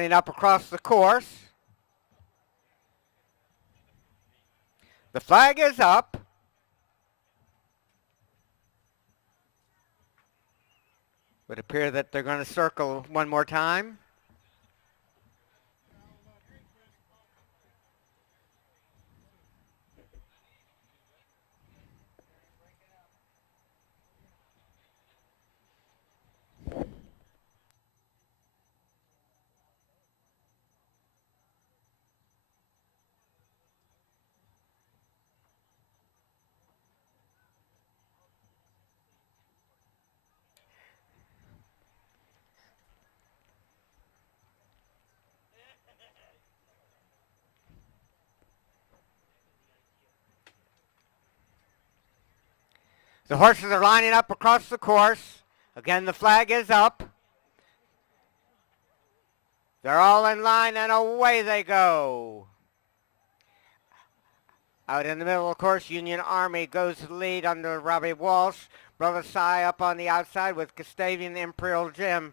Up across the course. The flag is up. Would appear that they're going to circle one more time. The horses are lining up across the course. Again, the flag is up. They're all in line and away they go. Out in the middle of the course, Union Army goes to the lead under Robbie Walsh. Brother Cy up on the outside with Gustavian Imperial Jim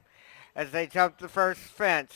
as they jump the first fence.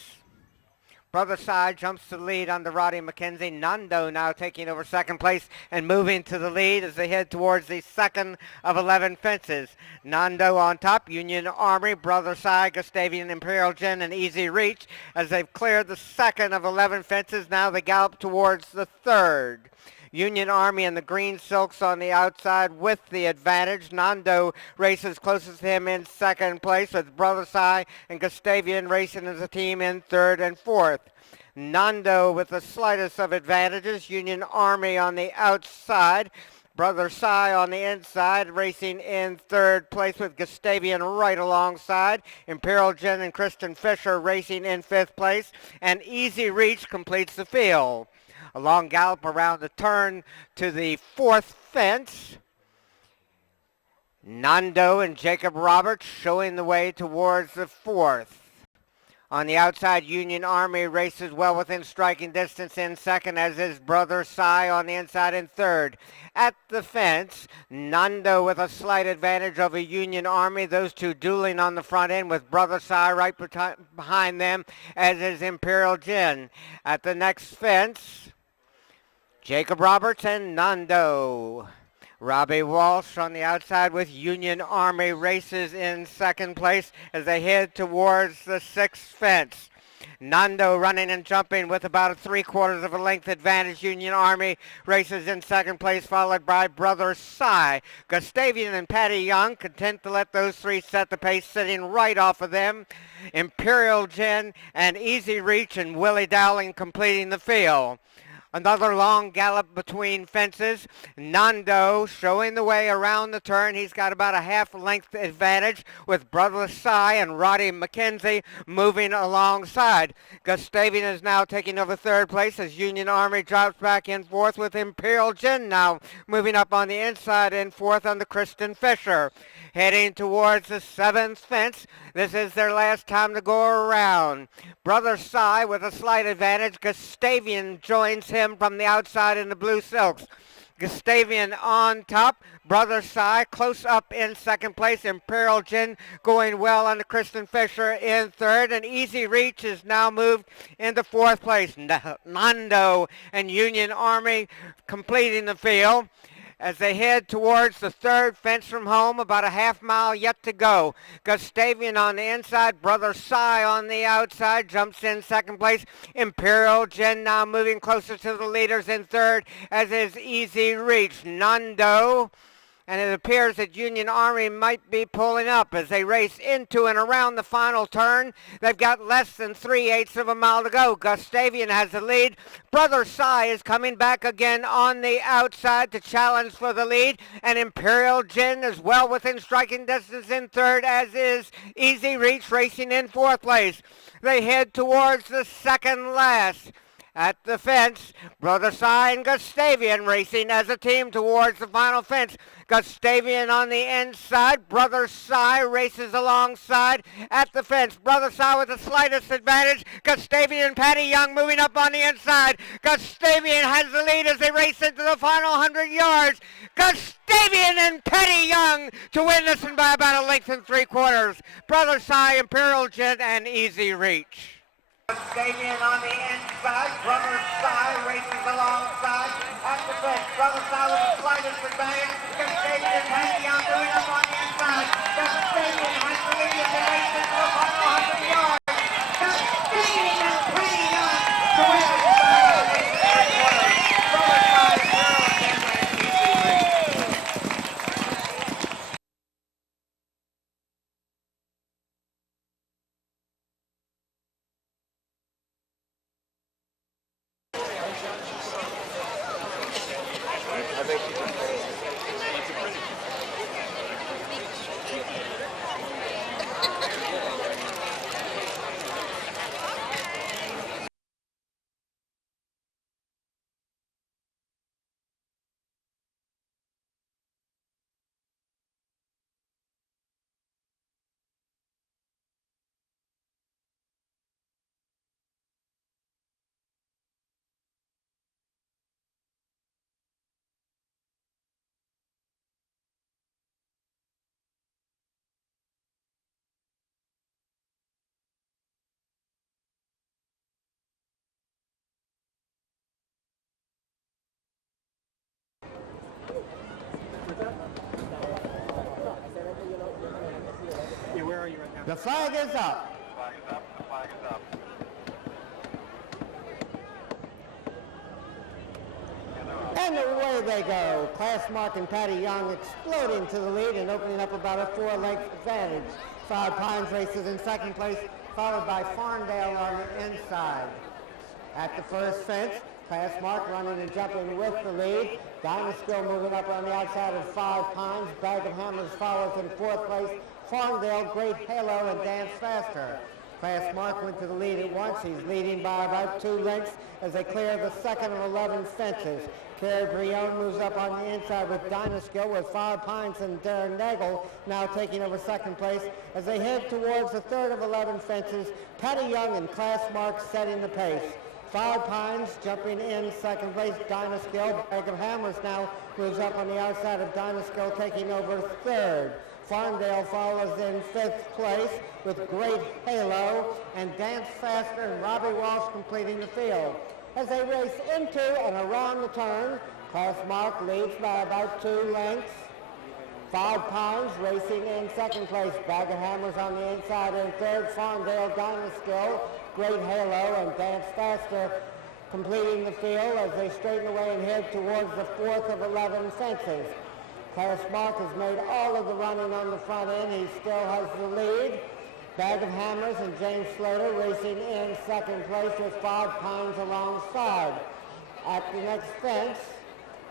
Brother Cy jumps to the lead under Roddy McKenzie. Nando now taking over second place and moving to the lead as they head towards the second of 11 fences. Nando on top, Union Army, Brother Cy, Gustavian Imperial Gin, and Easy Reach as they've cleared the second of 11 fences. Now they gallop towards the third. Union Army and the Green Silks on the outside with the advantage. Nando races closest to him in second place with Brother Cy and Gustavian racing as a team in third and fourth. Nando with the slightest of advantages. Union Army on the outside. Brother Cy on the inside racing in third place with Gustavian right alongside. Imperial Gin and Kristen Fisher racing in fifth place. And Easy Reach completes the field. A long gallop around the turn to the fourth fence. Nando and Jacob Roberts showing the way towards the fourth. On the outside, Union Army races well within striking distance in second, as is Brother Cy on the inside in third. At the fence, Nando with a slight advantage over Union Army. Those two dueling on the front end with Brother Cy right behind them, as is Imperial Gin. At the next fence, Jacob Roberts and Nando. Robbie Walsh on the outside with Union Army races in second place as they head towards the sixth fence. Nando running and jumping with about a 3/4 of a length advantage. Union Army races in second place, followed by Brother Cy. Gustavian and Patty Young content to let those three set the pace, sitting right off of them. Imperial Gin and Easy Reach and Willie Dowling completing the field. Another long gallop between fences. Nando showing the way around the turn. He's got about a half-length advantage with Brother Cy and Roddy McKenzie moving alongside. Gustavian is now taking over third place as Union Army drops back in fourth with Imperial Gin now moving up on the inside in fourth under Kristen Fisher. Heading towards the seventh fence. This is their last time to go around. Brother Cy with a slight advantage. Gustavian joins him from the outside in the blue silks. Gustavian on top. Brother Cy close up in second place. Imperial Gin going well under Kristen Fisher in third. And Easy Reach is now moved into fourth place. Nando and Union Army completing the field as they head towards the third fence from home, about a half mile yet to go. Gustavian on the inside, Brother Cy on the outside, jumps in second place. Imperial Gin now moving closer to the leaders in third, as is Easy Reach. Nando, and it appears that Union Army might be pulling up as they race into and around the final turn. They've got less than 3/8 of a mile to go. Gustavian has the lead. Brother Cy is coming back again on the outside to challenge for the lead. And Imperial Gin is well within striking distance in third, as is Easy Reach racing in fourth place. They head towards the second last. At the fence, Brother Cy and Gustavian racing as a team towards the final fence. Gustavian on the inside. Brother Cy races alongside at the fence. Brother Cy with the slightest advantage. Gustavian and Patty Young moving up on the inside. Gustavian has the lead as they race into the final 100 yards. Gustavian and Patty Young to win this one by about a length and 3/4. Brother Cy, Imperial Gin, and Easy Reach. Staying in on the inside. Brother Side races alongside. At the fence, Brother Side with the slightest advantage. Stadium hanging on, doing up on the inside. Stadium has the lead as they race into the final 100 yards. Stadium is hanging on to win the third quarter. Brother Side 0 again by The flag is up. The flag is up. And away they go. Class Mark and Patty Young exploding to the lead and opening up about a 4-length advantage. Five Pines races in second place, followed by Farndale on the inside. At the first fence, Class Mark running and jumping with the lead. Dynaskill moving up on the outside of Five Pines. Bag of Hammers follows in fourth place. Farndale, Great Halo, and Dance Faster. Class Mark went to the lead at once. He's leading by about 2 lengths as they clear the second of 11 fences. Kerry Brion moves up on the inside with Dynaskill, with Five Pines and Darren Nagel now taking over second place as they head towards the third of 11 fences. Patty Young and Class Mark setting the pace. Five Pines jumping in second place. Dynaskill, Bag of Hammers now moves up on the outside of Dynaskill, taking over third. Farndale follows in fifth place with Great Halo and Dance Faster and Robbie Walsh completing the field. As they race into and around the turn, Class Mark leads by about 2 lengths. Five Pines racing in second place. Bag of Hammers on the inside in third. Farndale, Dynaskill, Great Halo, and Dance Faster completing the field as they straighten away and head towards the fourth of 11 fences. Class Mark has made all of the running on the front end. He still has the lead. Bag of Hammers and James Slater racing in second place with Five Pines alongside. At the next fence,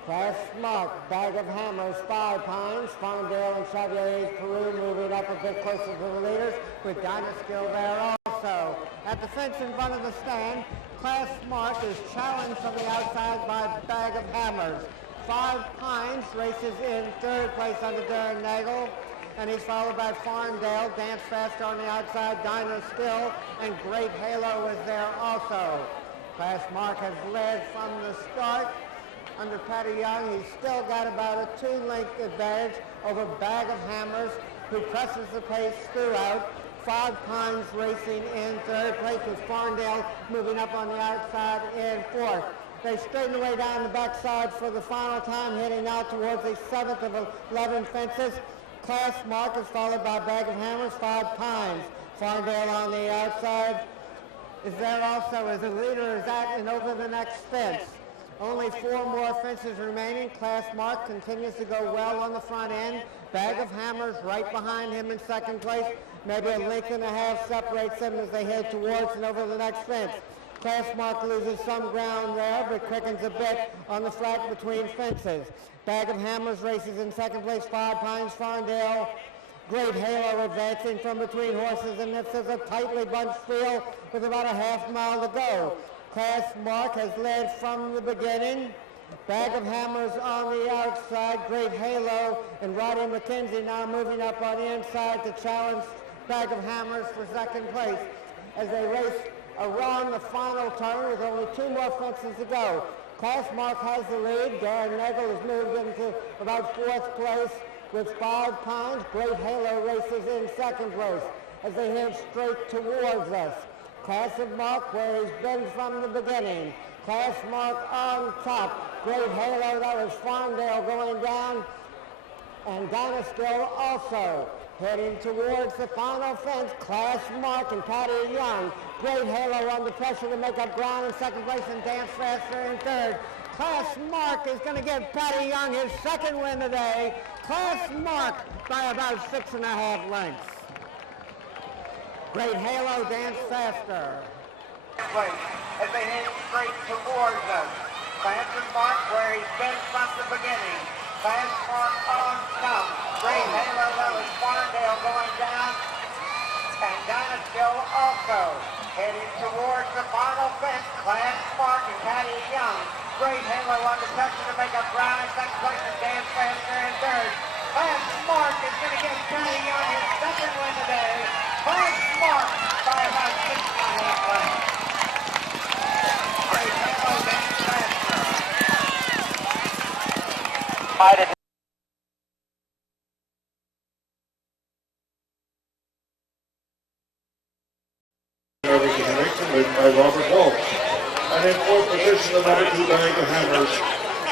Class Mark, Bag of Hammers, Five Pines, Farndale and Chevrolet Peru moving up a bit closer to the leaders with Dynaskill there also. At the fence in front of the stand, Class Mark is challenged from the outside by Bag of Hammers. Five Pines races in third place under Darren Nagel, and he's followed by Farndale, Dance Faster on the outside, Dynaskill, and Great Halo is there also. Class Mark has led from the start. Under Patty Young, he's still got about a 2-length advantage over Bag of Hammers, who presses the pace throughout. Five Pines racing in third place with Farndale moving up on the outside in fourth. They straighten away down the backside for the final time, heading out towards the 7th of 11 fences. Class Mark is followed by Bag of Hammers, Five Pines. Farndale on the outside is there also as the leader is at and over the next fence. Only 4 more fences remaining. Class Mark continues to go well on the front end. Bag of Hammers right behind him in second place. Maybe a length and a half separates them as they head towards and over the next fence. Class Mark loses some ground there, but quickens a bit on the flat between fences. Bag of Hammers races in second place. Five Pines, Farndale, Great Halo advancing from between horses, and this is a tightly bunched field with about a half mile to go. Class Mark has led from the beginning. Bag of Hammers on the outside. Great Halo and Roddy McKenzie now moving up on the inside to challenge Bag of Hammers for second place as they race around the final turn with only 2 more fences to go. Class Mark has the lead. Darren Nagel has moved into about 4th place with Five Pines. Great Halo races in second place as they head straight towards us. Passive Mark where he's been from the beginning. Class Mark on top. Great halo, that was Farmdale going down. And Dynastil also heading towards the final fence. Class Mark and Patty Young. Great halo under pressure to make up ground in second place and Dance Faster in third. Class Mark is going to give Patty Young his second win today. Class Mark by about 6.5 lengths. Great halo, Dance Faster. As they head straight towards us. Class Mark where he's been from the beginning. Class Mark on top. Great halo, that was Farmdale going down. And Dynastil also heading towards the final fence. Class Mark and Patty Young. Great halo under pressure to make up ground in second place and Dance Faster in third. Class Mark is going to give Patty Young his second win today. Class Mark by about 6.5 lengths. Great halo, Dance Faster. Maiden. Ridden by Robert Walsh. And in fourth position, the number 2 Bag of Hammers,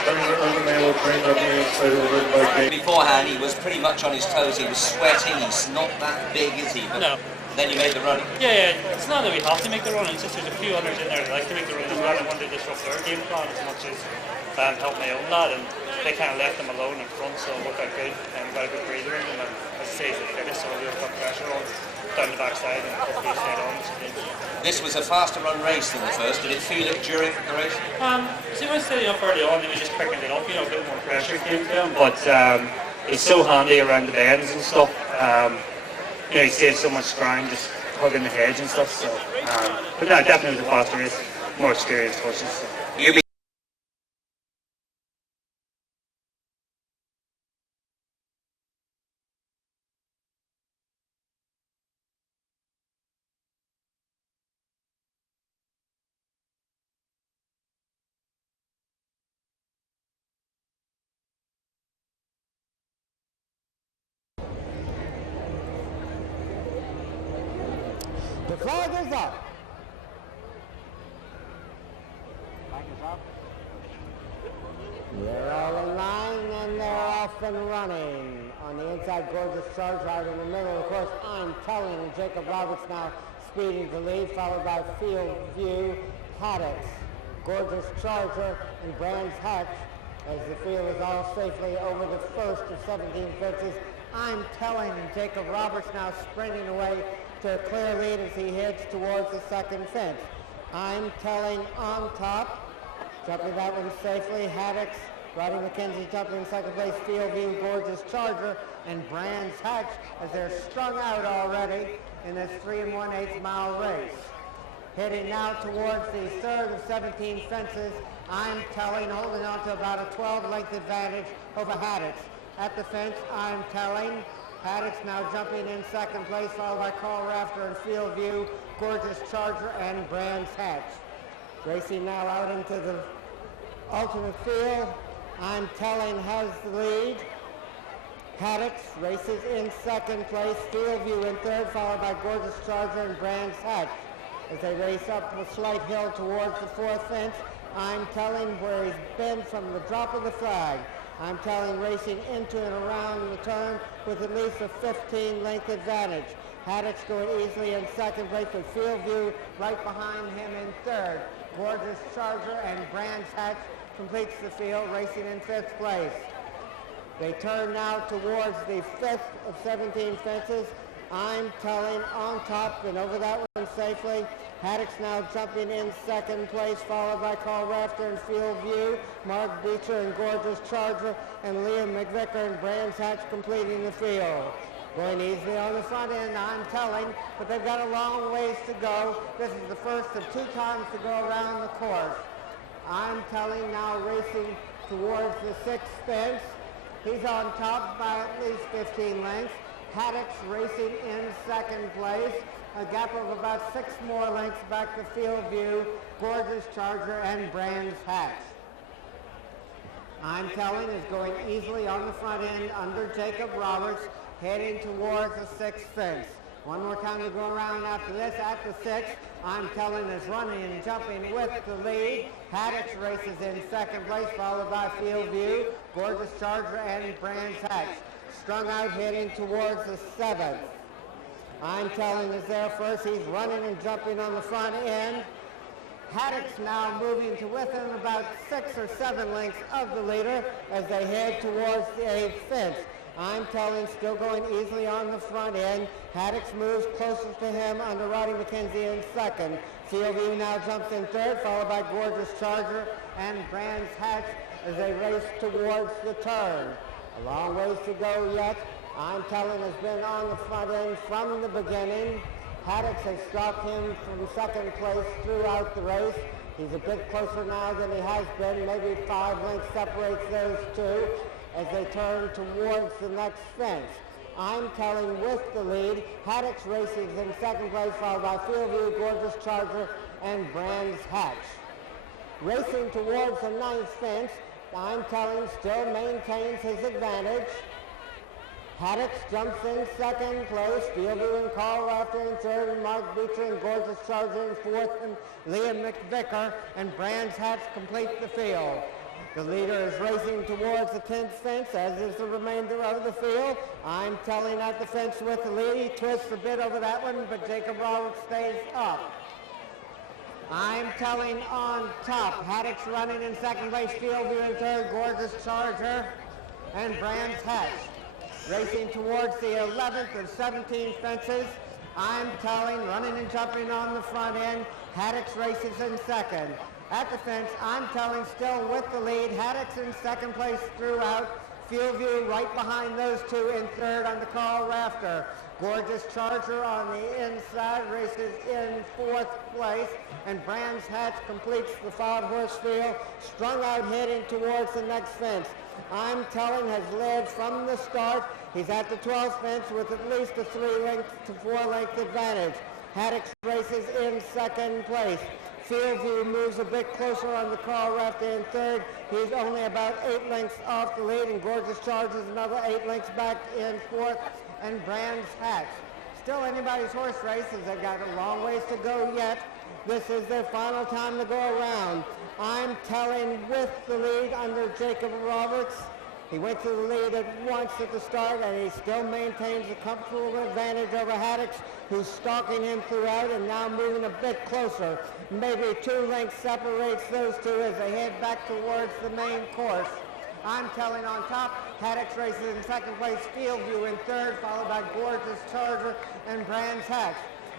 trainer of the male trained on the inside, ridden by Kate. Beforehand, he was pretty much on his toes. He was sweating. He's not that big, is he? But no. Then you made the run. Yeah, it's not that we have to make the run. It's just there's a few others in there that like to make the run as well. I wanted to disrupt their game plan as much as help my own lad, and they kind of left them alone in front, so it worked out good. And got a good breather in them, and as I say, it's the fittest, so we've got pressure on down the backside and hopefully stayed on. This was a faster run race than the first. Did it feel it during the race? So he was steady up early on, he was just picking it up, a bit more pressure came to him, but he's so handy around the bends and stuff. He saves so much ground just hugging the hedge and stuff, so. But no, definitely was a faster race, more experienced horses. So. The flag is up. Flag is up. They're all in line and they're off and running. On the inside, Gorgeous Charge right in the middle. Of course, I'm telling and Jacob Roberts now speeding to lead, followed by Field View, Haddix, Gorgeous Charger, and Brands Hatch as the field is all safely over the first of 17 fences. I'm telling and Jacob Roberts now sprinting away to a clear lead as he heads towards the second fence. I'm telling on top, jumping that one safely, Haddix, Roddy McKenzie jumping in second place, Field View, Gorgeous Charger, and Brands Hatch as they're strung out already in this 3 1/8 mile race. Heading now towards the third of 17 fences, I'm telling, holding on to about a 12-length advantage over Haddix. At the fence, I'm telling, Haddix now jumping in second place, followed by Carl Rafter and Field View, Gorgeous Charger, and Brands Hatch. Racing now out into the alternate field. I'm telling has the lead. Haddix races in second place, Field View in third, followed by Gorgeous Charger and Brands Hatch. As they race up a slight hill towards the fourth fence, I'm telling where he's been from the drop of the flag. I'm telling racing into and around the turn with at least a 15-length advantage. Haddix going easily in second place with Field View right behind him in third. Gorgeous Charger and Brands Hatch completes the field, racing in fifth place. They turn now towards the fifth of 17 fences. I'm telling on top and over that one safely. Haddix now jumping in second place, followed by Carl Rafter and Field View, Mark Beecher and Gorgeous Charger, and Liam McVicker and Brands Hatch completing the field. Going easily on the front end, I'm telling, but they've got a long ways to go. This is the first of 2 times to go around the course. I'm telling now racing towards the sixth fence. He's on top by at least 15 lengths. Haddix racing in second place. A gap of about 6 more lengths back to Field View, Gorgeous Charger, and Brands Hatch. I'm telling is going easily on the front end under Jacob Roberts, heading towards the sixth fence. One more time to go around after this. At the 6th, I'm telling is running and jumping with the lead. Haddix races in second place, followed by Field View, Gorgeous Charger, and Brands Hatch. Strung out heading towards the 7th. I'm telling is there first. He's running and jumping on the front end. Haddix now moving to within about 6 or 7 lengths of the leader as they head towards the 8th fence. I'm telling still going easily on the front end. Haddix moves closest to him under Roddy McKenzie in second. Fieldview now jumps in third, followed by Gorgeous Charger and Brands Hatch as they race towards the turn. A long ways to go yet. I'm telling has been on the front end from the beginning. Haddix has stopped him from second place throughout the race. He's a bit closer now than he has been. Maybe 5 lengths separates those two as they turn towards the next fence. I'm telling with the lead. Haddix races in second place, followed by Fieldview, Gorgeous Charger, and Brands Hatch. Racing towards the 9th fence, I'm telling still maintains his advantage. Haddix jumps in second place, Fieldview and Carl Rafter in third, and Mark Beecher and Gorgeous Charger in fourth, and Liam McVicker and Brands Hatch complete the field. The leader is racing towards the 10th fence, as is the remainder of the field. I'm telling at the fence with the lead. He twists a bit over that one, but Jacob Roberts stays up. I'm telling on top. Haddix running in second place, Fieldview in third, Gorgeous Charger, and Brands Hatch. Racing towards the 11th and 17th fences. I'm telling, running and jumping on the front end. Haddix races in second. At the fence, I'm telling still with the lead. Haddix in second place throughout. Fieldview right behind those two in third under Carl Rafter. Gorgeous Charger on the inside races in fourth place. And Brands Hatch completes the 5-horse field, strung out heading towards the next fence. I'm telling has led from the start. He's at the 12th fence with at least a 3 to 4 length advantage. Haddix races in second place. Fieldview moves a bit closer on the Carl Rafter in third. He's only about 8 lengths off the lead, and Gorgeous Chargers another 8 lengths back in fourth, and Brands Hatch. Still anybody's horse race as they've got a long ways to go yet. This is their final time to go around. I'm telling with the lead under Jacob Roberts. He went to the lead at once at the start, and he still maintains a comfortable advantage over Haddix, who's stalking him throughout and now moving a bit closer. Maybe 2 lengths separates those two as they head back towards the main course. I'm telling on top, Haddix races in second place, Fieldview in third, followed by Gorgeous Charger and Brands Hatch.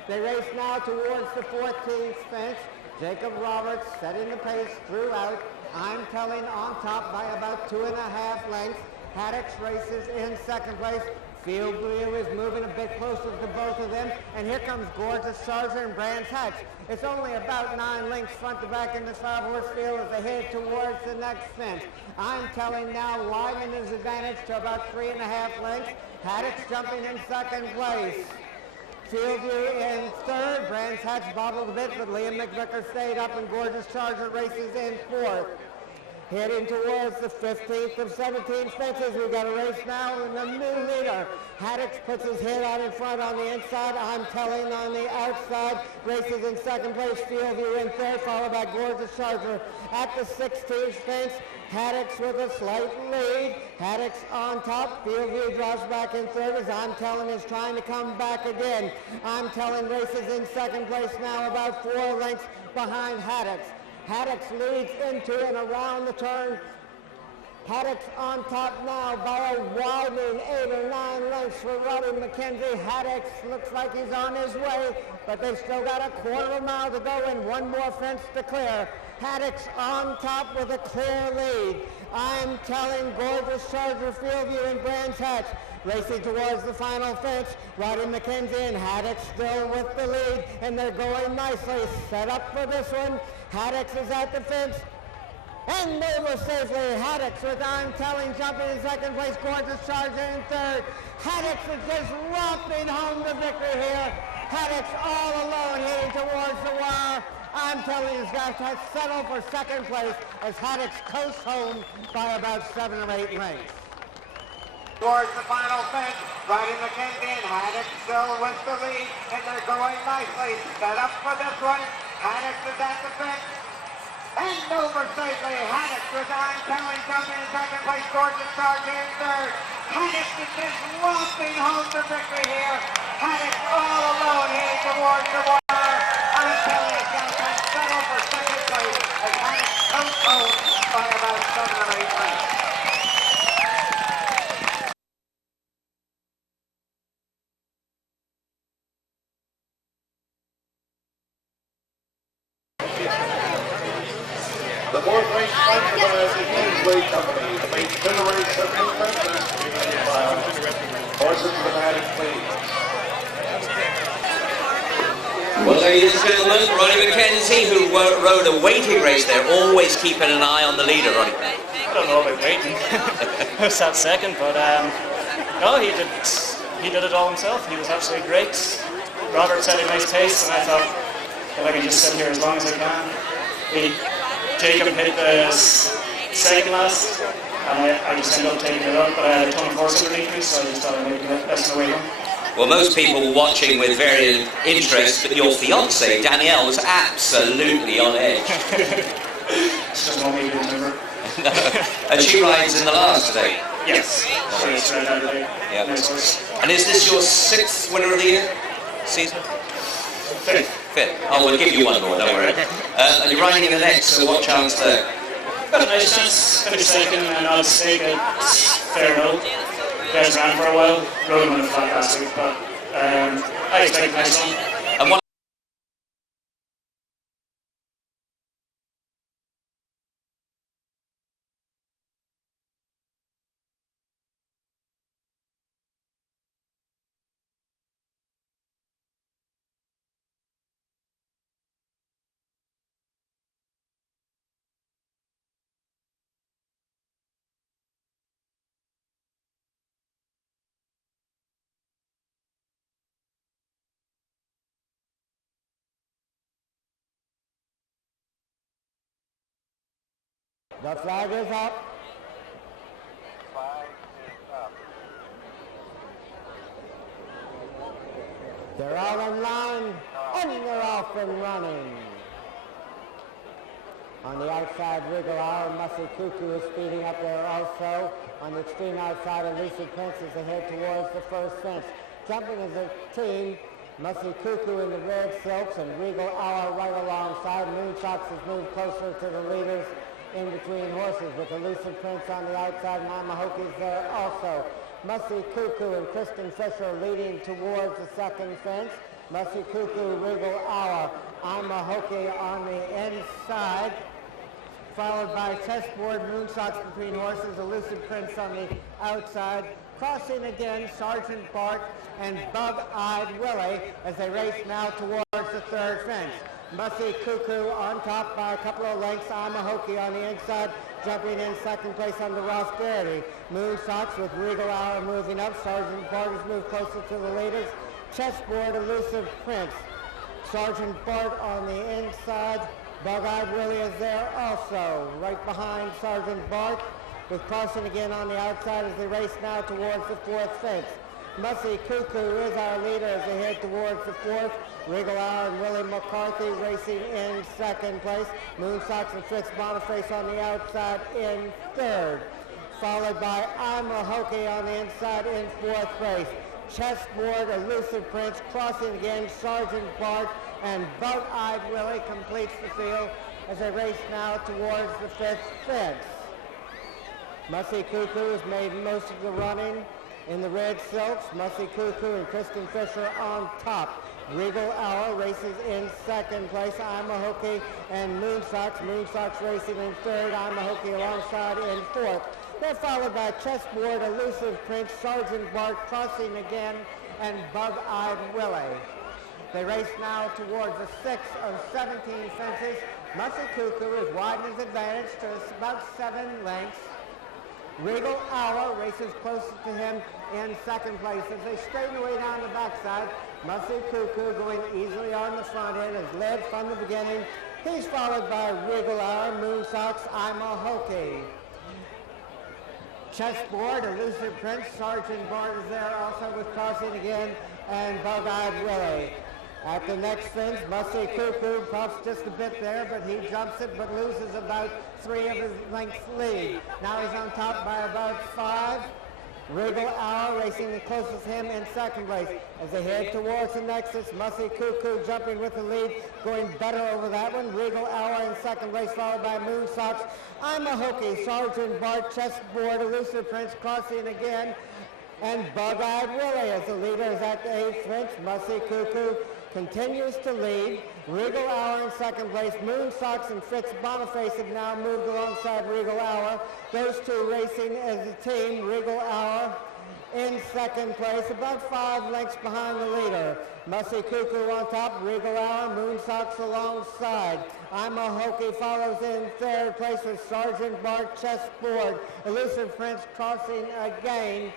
They race now towards the 14th fence. Jacob Roberts setting the pace throughout. I'm telling on top by about 2.5 lengths. Haddix races in second place. Fieldview is moving a bit closer to both of them. And here comes Gorgeous Charger and Brands Hatch. It's only about 9 lengths front to back in this 5-horse field as they head towards the next fence. I'm telling now widening his advantage to about 3.5 lengths. Haddix jumping in second place. Fieldview in third. Brands Hatch bobbled a bit, but Liam McVicker stayed up, and Gorgeous Charger races in fourth. Heading towards the 15th of 17 fences, we've got a race now, and the new leader. Haddix puts his head out in front on the inside. I'm telling on the outside. Races in second place, Fieldview in third, followed by Gorgeous Charger. At the 16th fence, Haddix with a slight lead. Haddix on top. Fieldview drops back in third as I'm telling is trying to come back again. I'm telling races in second place now, about 4 lengths behind Haddix. Haddix leads into and around the turn. Haddix on top now by a widening 8 or 9 lengths for Roddy McKenzie. Haddix looks like he's on his way, but they've still got a quarter of a mile to go and one more fence to clear. Haddix on top with a clear lead. I'm telling Gorgeous Charger, Fieldview, and Brands Hatch racing towards the final fence. Roddy McKenzie and Haddix still with the lead, and they're going nicely. Set up for this one. Haddix is at the fence. And over safely, Haddix with I'm telling jumping in second place, Gorgeous Charger in third. Haddix is just romping home the victory here. Haddix all alone heading towards the wire. I'm telling you, he's got to settle for second place as Haddix coasts home by about 7 or 8 lengths. Towards the final fence, Riding McKenzie and Haddock still with the lead, and they're going nicely. Set up for this one. Haddock is at the fence. And over safely, Haddock with Iron Telling jumping in second place, Gorgeous Sergeant in third. Haddock is just romping home the victory here. Haddock all alone heading towards the wire. Iron Telling is going to settle for second place as Haddock comes home by about 7 or 8 lengths. The fourth race sponsored by the Kinsley Company. The main race of the horses to the paddock, please. Well, ladies and gentlemen, Ronnie McKenzie, who rode a waiting race there, always keeping an eye on the leader, Ronnie. I don't know about waiting. I was that second, but no, he did it all himself. He was absolutely great. Robert had a nice taste, and I thought if I could just sit here as long as I can. Jacob hit the second last, and I just ended up taking it up, but I had a ton of horse underneath me, so I just thought I'd make the best of the way home. Well, most people were watching with varying interest, but your fiancée, Danielle, was absolutely on edge. She doesn't want me to remember. No. And she rides in the last today. Yes. She's right out today. Yeah. Nice horse. And is this your 6th winner of the year? Season? Fifth. Oh, we'll give you one more, don't worry. And you're riding in the next, so what chance there? Got a nice chance. Finished second, and I'll stake it. Fair enough. Guys ran for a while. Rode him on the flat last week, but I expect a nice one. And what The flag is up. Flag is up. They're all in line, and they're off and running. On the outside, Wriggle Hour, Mussy Cuckoo is speeding up there also. On the extreme outside, Elusive Prince is ahead towards the first fence. Jumping as a team, Mussy Cuckoo in the red silks and Wriggle Hour right alongside. Moonshots has moved closer to the leaders in between horses with Elusive Prince on the outside, and Amahoki's there also. Mussy Cuckoo and Kristen Fisher leading towards the second fence. Mussy Cuckoo, Wriggle Hour, Amahoki on the inside, followed by Chessboard, Moonshots between horses, Elusive Prince on the outside. Crossing again, Sergeant Bart and Bug-Eyed Willie as they race now towards the third fence. Mussy Cuckoo on top by a couple of lengths. Amahoki on the inside, jumping in second place under Ross Garrity. Moonshots with Wriggle Hour moving up. Sergeant Bart has moved closer to the leaders. Chessboard, Elusive Prince. Sergeant Bart on the inside. Bug-Eyed Willie is there also, right behind Sergeant Bart, with Carson again on the outside as they race now towards the fourth fence. Mussy Cuckoo is our leader as they head towards the fourth. Wriggle Hour and Willie McCarthy racing in second place. Moonshots and Fritz Boniface on the outside in third. Followed by Amahoki on the inside in fourth place. Chessboard, Elusive Prince, crossing again, Sergeant Bart, and Bug-Eyed Willie completes the field as they race now towards the fifth fence. Mussy Cuckoo has made most of the running in the red silks. Mussy Cuckoo and Kristen Fisher on top. Wriggle Hour races in second place. Amahoki and Moonshots. Moonshots racing in third. Amahoki alongside in fourth. They're followed by Chessboard, Elusive Prince, Sergeant Bart crossing again, and Bug-Eyed Willie. They race now towards the 6 of 17 fences. Mussy Cuckoo is widening his advantage to about 7 lengths. Wriggle Hour races closer to him in second place as they straighten away down the backside. Mussy Cuckoo going easily on the front end is led from the beginning. He's followed by Wriggle Hour, Moonshots, Amahoki. Chessboard, Elusive Prince, Sergeant Bart is there also with Crossing again, and Bug-Eyed Willie. At the next fence, Mussy Cuckoo puffs just a bit there, but he jumps it, but loses about 3 of his lengths lead. Now he's on top by about 5. Regal Hour racing the closest him in second place. As they head towards the Nexus, Mussy Cuckoo jumping with the lead, going better over that one. Regal Hour in second place, followed by Moon Socks. I'm a Hookie, Sergeant Bart, Chessboard, Elusive Prince, Crossing again, and Bug-Eyed Willie as the leader is at the 8th fence. Mussy Cuckoo continues to lead. Regal Hour in second place. Moon Socks and Fritz Boniface have now moved alongside Regal Hour. Those two racing as a team. Regal Hour in second place, about 5 lengths behind the leader. Mussy Cuckoo on top, Regal Hour, Moon Socks alongside. I'm a Hokey follows in third place with Sergeant Bart, Chessboard. Elusive Prince Crossing again,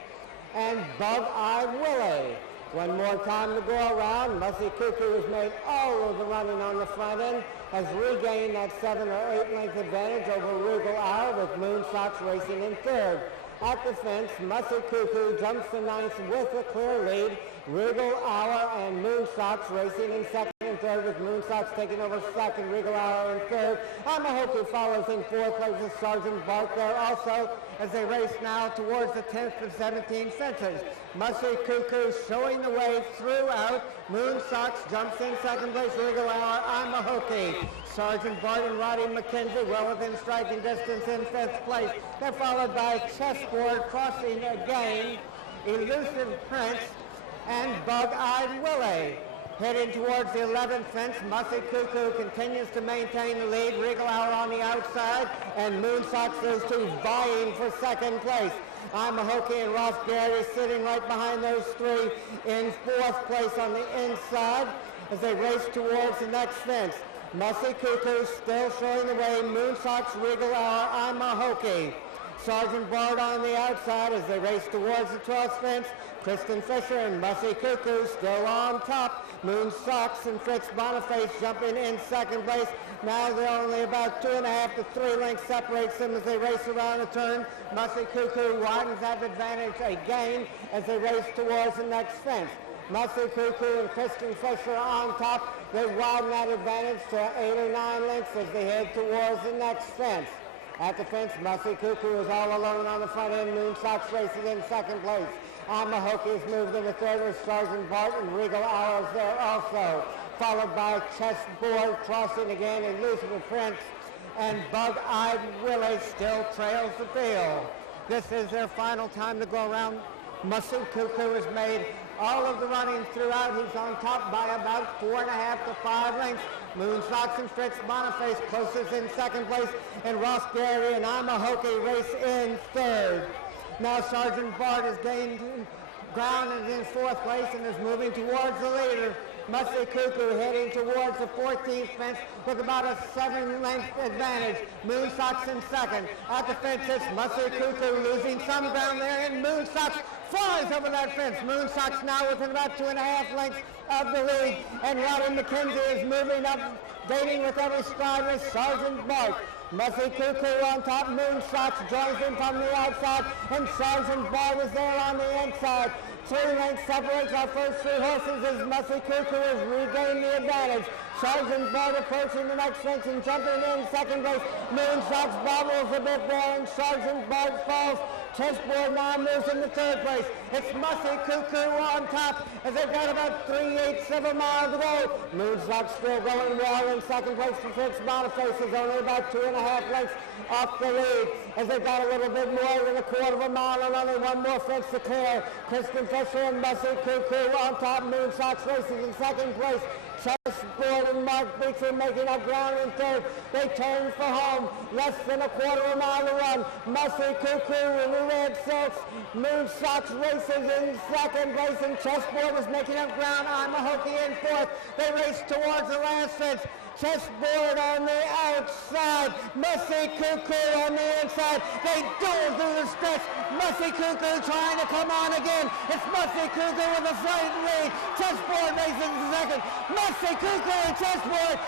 and Bug-Eyed Willie. One more time to go around. Mussy Cuckoo has made all of the running on the front end, has regained that 7 or 8 length advantage over Regal Hour with Moon Socks racing in third. At the fence, Mussy Cuckoo jumps to 9th with a clear lead. Regal Hour and Moon Socks racing in second and third with Moon Socks taking over second, Regal Hour in third. I'm a Hokey follows in fourth place with Sergeant Bart there also as they race now towards the 10th and 17th fences. Mussy Cuckoo showing the way throughout. Moon Socks jumps in second place, Regal Hour. I'm a Hokey. Sergeant Bart and Roddy McKenzie well within striking distance in 5th place. They're followed by Chessboard Crossing again, Elusive Prince, and Bug-Eyed Willie. Heading towards the 11th fence, Mussy Cuckoo continues to maintain the lead. Regal Hour on the outside, and Moon Socks, those two vying for second place. I'm a Hokey and Ross Garrity sitting right behind those three in 4th place on the inside as they race towards the next fence. Mussy Cuckoo still showing the way. Moon Socks, Regal Hour, I'm a Hokey. Sergeant Bart on the outside as they race towards the 12th fence. Kristen Fisher and Mussy Cuckoo still on top. Moon Socks and Fritz Boniface jumping in second place. Now they're only about 2.5 to 3 lengths separates them as they race around the turn. Mussy Cuckoo widens that advantage again as they race towards the next fence. Mussy Cuckoo and Kristen Fisher on top. They widen that advantage to 8 or 9 lengths as they head towards the next fence. At the fence, Mussy Cuckoo is all alone on the front end. Moon Socks racing in second place. I'm a Hokey has moved into third with Sergeant Bart and Regal Hours there also. Followed by Chessboard Crossing again, Elusive Prince, and Bug-Eyed Willie still trails the field. This is their final time to go around. Mussy Cuckoo has made all of the running throughout. He's on top by about 4.5 to 5 lengths. Moon Socks and Fritz Boniface closest in second place, and Ross Garrity and I'm a Hokey race in third. Now Sergeant Bart has gained ground and is in 4th place and is moving towards the leader. Mussy Cuckoo heading towards the 14th fence with about a 7-length advantage. Moon Socks in second. At the fence, it's Mussy Cuckoo losing some ground there, and Moon Socks flies over that fence. Moon Socks now within about 2.5 lengths of the lead, and Roddy McKenzie is moving up, gaining with every stride with Sergeant Bart. Mussy Cuckoo on top, Moon Socks joins him from the outside, and Sergeant Bart is there on the inside. 3 lengths separates our first 3 horses as Mussy Cuckoo has regained the advantage. Sergeant Bart approaching the next fence and jumping in second place. Moon Socks bobbles a bit there, and Sergeant Bart falls. Chessboard now moves into third place. It's Mussy Cuckoo on top as they've got about 3/8 of a mile to go. Moon Socks still going well in second place for Fritz Boniface is only about 2.5 lengths off the lead as they've got a little bit more than 1/4 of a mile and only one more fence to clear. Kristen Fisher and Mussy Cuckoo on top. Moon Socks races in second place. Chessboard and Mark Beecher making up ground in third. They turn for home. Less than 1/4 of a mile to run. Mussy Cuckoo in the red silks. Moon Socks races in second place, and Chessboard is making up ground. I'm a Hokey in fourth. They race towards the last fence. Chessboard on the outside, Mussy Cuckoo on the inside. They duel through the stretch. Mussy Cuckoo trying to come on again. It's Mussy Cuckoo with a slight lead. Chessboard races in second. Mussy Cuckoo and Chessboard.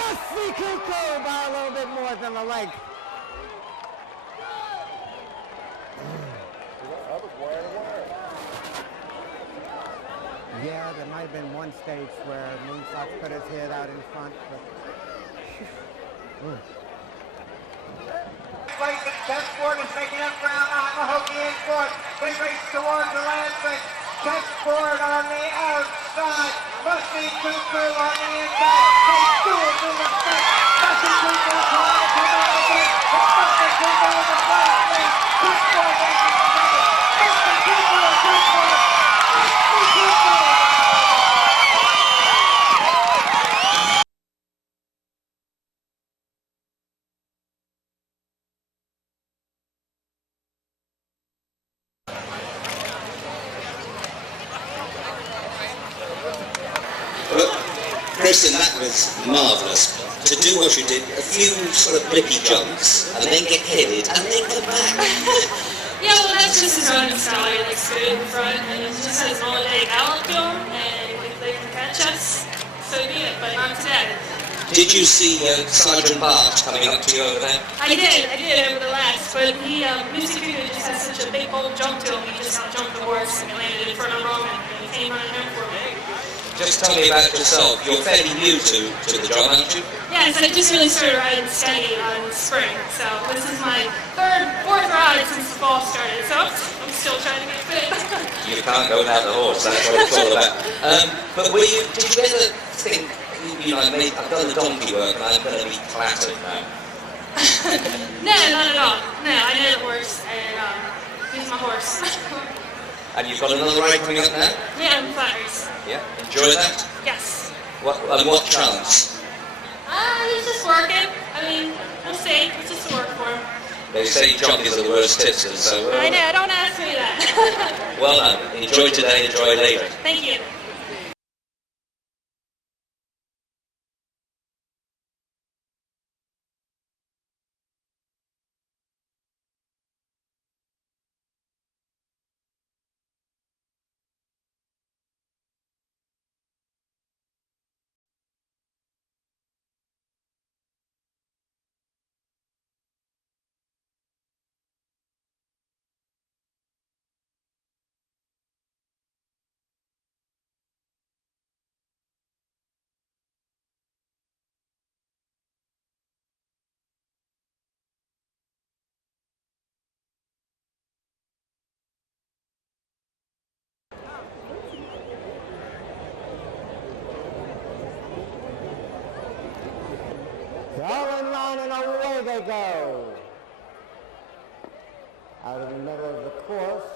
Mussy Cuckoo by a little bit more than a length. Yeah, there might have been one stage where Moonfox put his head out in front, but... Place at Chessboard is making up ground on Mahogany in fourth. They race towards the last race. Chessboard on the outside. Musty Cuckoo on the inside. They duel to the front. Musty Cuckoo trying to come out again. It's Musty Cuckoo in the front race. Chessboard racing second. Musty Cuckoo and Chessboard. Musty Cuckoo. Kristen, that was marvellous. To do what you did, a few sort of blippy jumps, and then get headed, and then come back. Yeah, well, that's just his running style. He likes to go in front, and he just has all day gallop to him, and they can catch us. So be it, but not today. Did you see Sergeant Bart coming up to you over there? I did over the last, but he, Mr. Cuckoo just has such a big bold jump to him. He just out-jumped the horse and landed in front of him, and he came running home for me. Just tell me about yourself. You're fairly new to the job, aren't you? Yes, I just really started riding steady on spring, so this is my fourth ride since the fall started, so I'm still trying to get fit. You can't go without the horse, that's what it's all about. But did you ever think, I've done the donkey work and I'm going to be clattered now? No, not at all. No, I know the horse, and he's my horse. And you've got another ride coming up now? Yeah, I'm flatters. Yeah? Enjoy that? Yes. What chance? He's just working. I mean, we'll see. It's just a work for him. They say jockeys are the worst tipsters, so... I know, don't ask me that. Well done. Enjoy today, enjoy later. Thank you. They're all in line and away they go. Out in the middle of the course,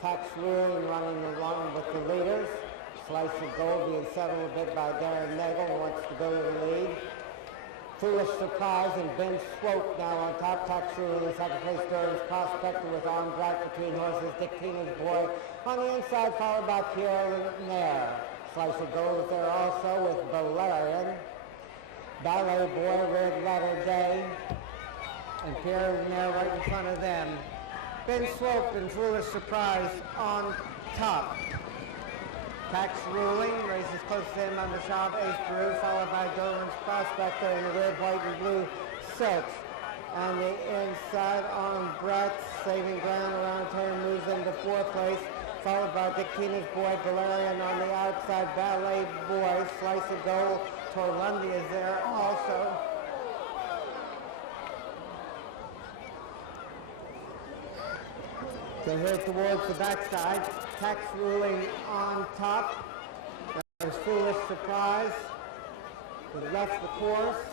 Tax Ruling running along with the leaders. Slice of Gold being settled a bit by Darren Legg, who wants to go to the lead. Foolish Surprise and Ben Swope now on top. Tax Ruling in second place. Durham's Prospector with arms right between horses. Dick Tina's Boy on the inside, followed by Pierre Lunaire. Slice of Gold is there also with Valerian. Ballet Boy, Red Letter Day, and Pierre Lunaire right in front of them. Ben Swope and Foolish Surprise on top. Tax Ruling races close to him on the Shaw Ace Peru, followed by Dolan's Prospector in the red, white, and blue silks. On the inside, on Brett, saving ground around turn, moves into fourth place, followed by Dick Tina's Boy, Valerian on the outside, Ballet Boy, Slice of Gold, Torlundi is there also. They head towards the backside. Tax Ruling on top. There's Foolish Surprise. They left the course.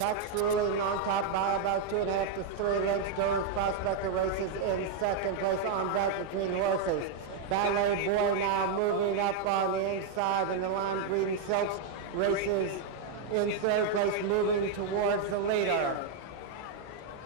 Tax Ruling on top by about 2.5 to 3 lengths. Durham's Prospector races in second place on back between horses. Ballet Boy now moving up on the inside in the lime green silks. Races in third place, moving towards the leader.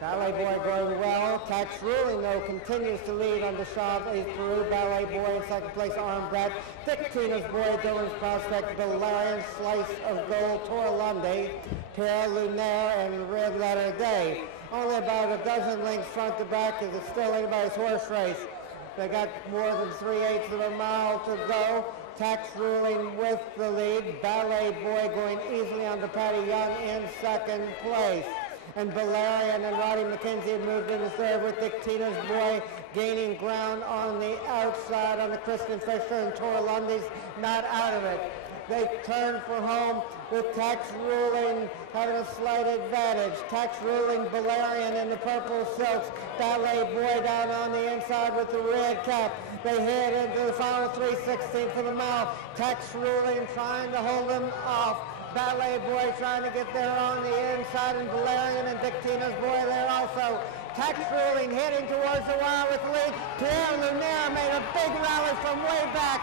Ballet Boy going well. Tax Ruling, though, continues to lead on the Shaw of Ace Peru. Ballet Boy in second place, Armbrat. Dick Tina's Boy, Dylan's Prospect, Valerian, Slice of Gold, Torlundi, Pierre Lunaire, and Red Letter Day. Only about a dozen lengths front to back as it's still anybody's horse race. They got more than 3/8 of a mile to go. Tax Ruling with the lead. Ballet Boy going easily on to Patty Young in second place. and Valerian and Roddy McKenzie have moved into third, with Dick Tina's boy gaining ground on the outside on the Kristen Fisher, and Tora Lundy's not out of it. They turn for home with Tax Ruling having a slight advantage. Tax Ruling, Valerian in the purple silks. Ballet Boy down on the inside with the red cap. They head into the final 3/16 for the mile. Tax Ruling trying to hold them off. Ballet Boy trying to get there on the inside, and Valerian and Dick Tina's boy there also. Tax Ruling heading towards the wire with the lead. Pierre Lunaire made a big rally from way back.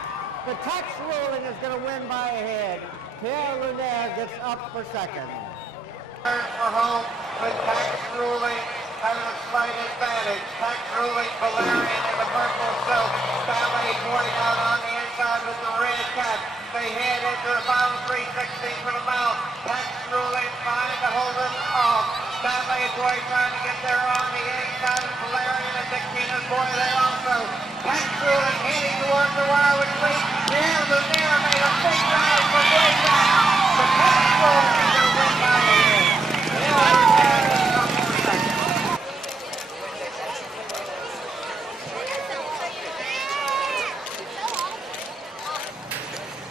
The Tax Ruling is going to win by a head. Pierre Lunaire gets up for second. Turn for home with Tax Ruling having a slight advantage. Tax Ruling, Valerian in the purple silk. Ballet Boy down on the inside with the red cap. They head into the final 3/16 for the mile. Tax Ruling trying to hold them off. Ballet Boy trying to get there on the inside, and Valerian and Dick Tina's boy there also. Tax Ruling heading towards the wire with lead. Pierre Lunaire made a big rally from way back. The Tax Ruling is going to win by a head.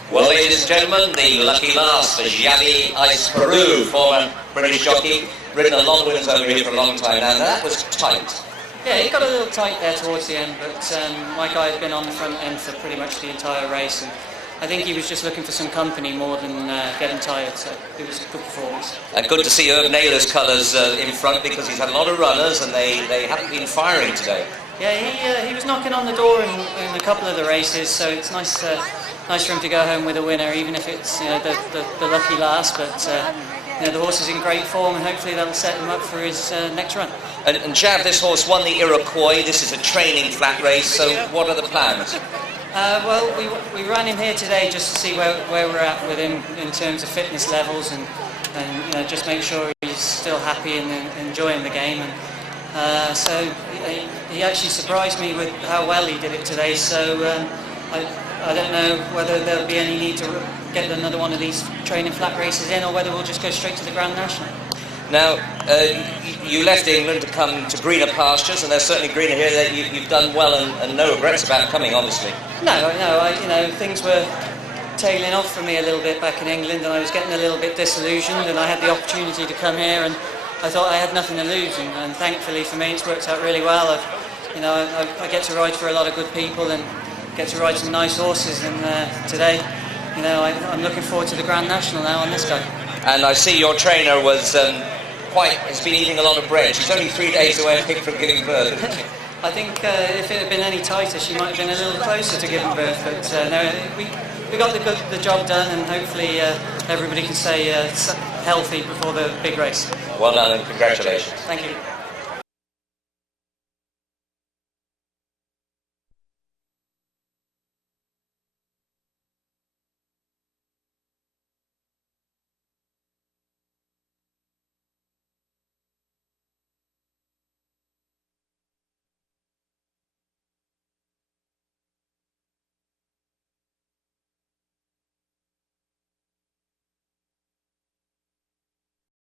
Well, ladies and gentlemen, the lucky last for Xavi Ice Peru, former British jockey, ridden a lot of wins over here for a long time now. That was tight. Yeah, it got a little tight there towards the end, but my guy had been on the front end for pretty much the entire race, and I think he was just looking for some company more than getting tired, so it was a good performance. And good to see Herb Naylor's colours in front, because he's had a lot of runners and they haven't been firing today. Yeah, he was knocking on the door in a couple of the races, so it's nice for him to go home with a winner, even if it's the lucky last. But the horse is in great form, and hopefully that'll set him up for his next run. And Jav, this horse won the Iroquois. This is a training flat race, so what are the plans? Well, we ran him here today just to see where we're at with him in terms of fitness levels, and just make sure he's still happy and enjoying the game. And so he actually surprised me with how well he did it today. So I don't know whether there'll be any need to get another one of these training flat races in, or whether we'll just go straight to the Grand National. Now, you left England to come to greener pastures, and they're certainly greener here. That you've done well, and no regrets about coming, obviously. No, things were tailing off for me a little bit back in England, and I was getting a little bit disillusioned, and I had the opportunity to come here, and I thought I had nothing to lose, and thankfully for me it's worked out really well. I get to ride for a lot of good people and get to ride some nice horses, and today, I'm looking forward to the Grand National now on this guy. And I see your trainer has been eating a lot of bread. She's only 3 days away from giving birth, isn't she? I think if it had been any tighter, she might have been a little closer to giving birth, but no, we got the job done, and hopefully everybody can stay healthy before the big race. Well done, and congratulations. Thank you.